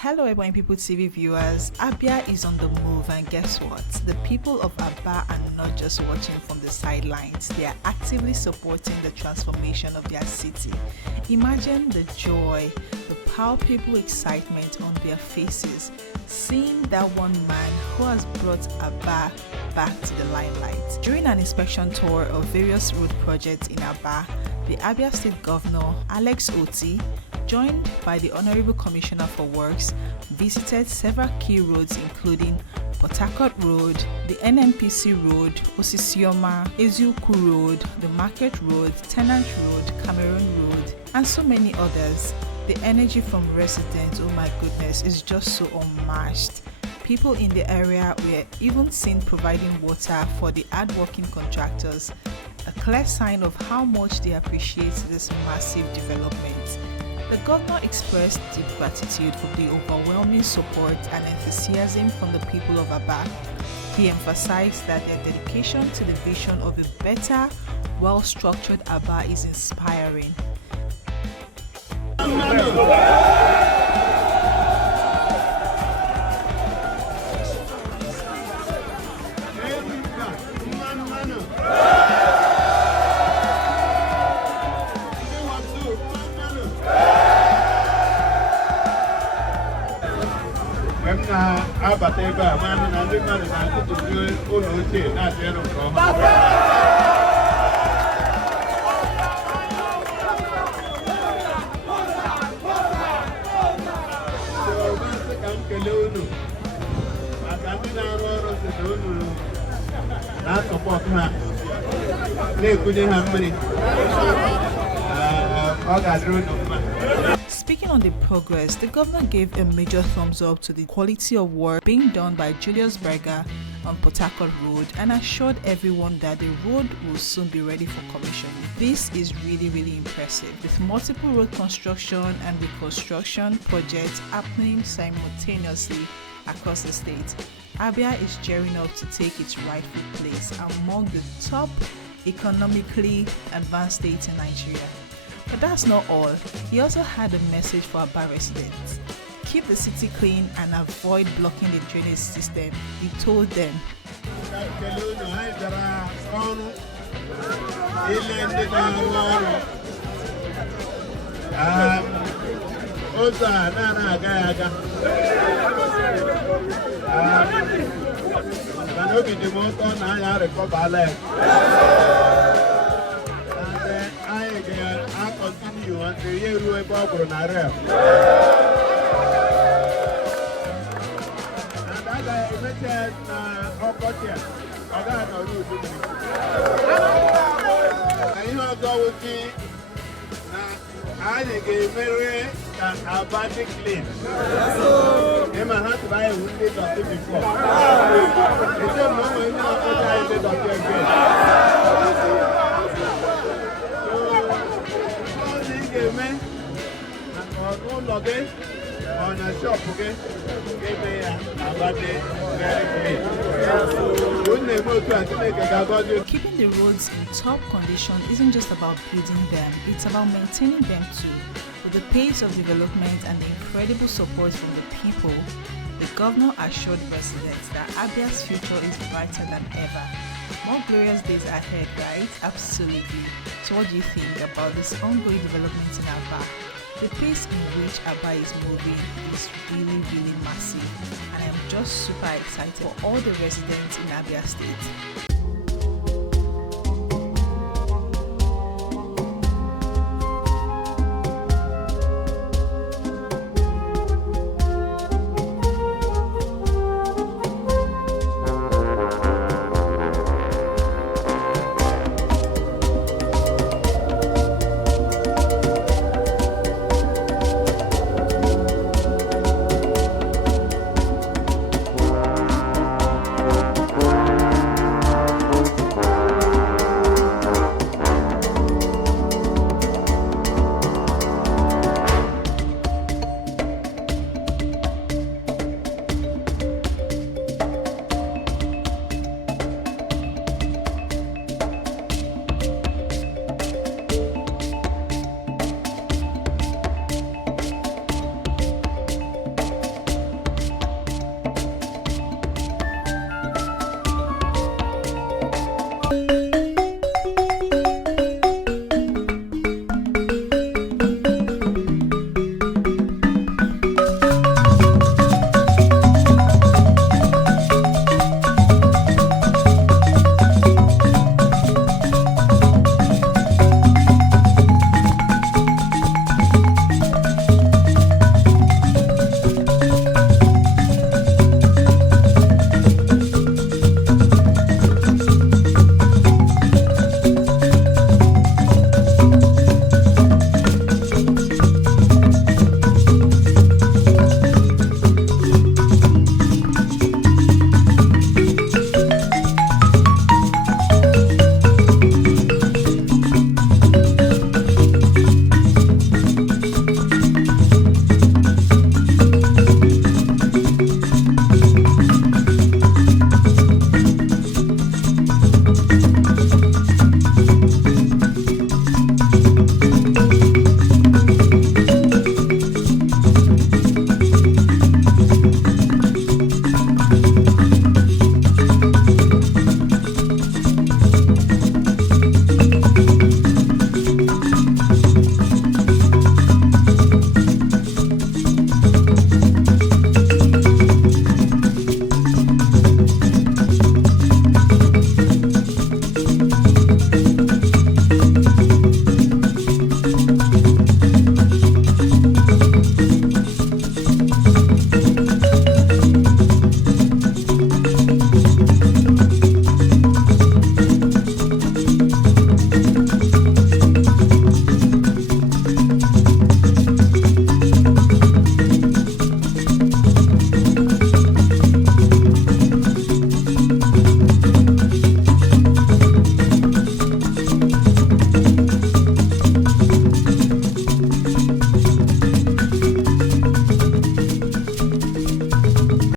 Hello everyone, People TV viewers. Abia is on the move, and guess what? The people of Abia are not just watching from the sidelines, they are actively supporting the transformation of their city. Imagine the joy, the palpable excitement on their faces, seeing that one man who has brought Abia back to the limelight. During an inspection tour of various road projects in Abia, the Abia State Governor, Alex Otti, joined by the Honorable Commissioner for Works, visited several key roads including Port Harcourt Road, the NNPC Road, Osisioma, Eziuku Road, the Market Road, Tenant Road, Cameroon Road, and so many others. The energy from residents, oh my goodness, is just so unmatched. People in the area were even seen providing water for the hard-working contractors, a clear sign of how much they appreciate this massive development. The governor expressed deep gratitude for the overwhelming support and enthusiasm from the people of Abia. He emphasized that their dedication to the vision of a better, well-structured Abia is inspiring. Speaking on the progress, the governor gave a major thumbs up to the quality of work being done by Julius Berger on Port Harcourt Road and assured everyone that the road will soon be ready for commissioning. This is really impressive, with multiple road construction and reconstruction projects happening simultaneously across the state. Abia is gearing up to take its rightful place among the top economically advanced states in Nigeria. But that's not all. He also had a message for Abia residents. Keep the city clean and avoid blocking the drainage system, he told them. Keeping the roads in top condition isn't just about building them, it's about maintaining them too. With the pace of development and the incredible support from the people, the governor assured residents that Abia's future is brighter than ever. More glorious days ahead, right? Absolutely. So what do you think about this ongoing development in Abia? The pace in which Abia is moving is really massive, and I'm just super excited for all the residents in Abia State.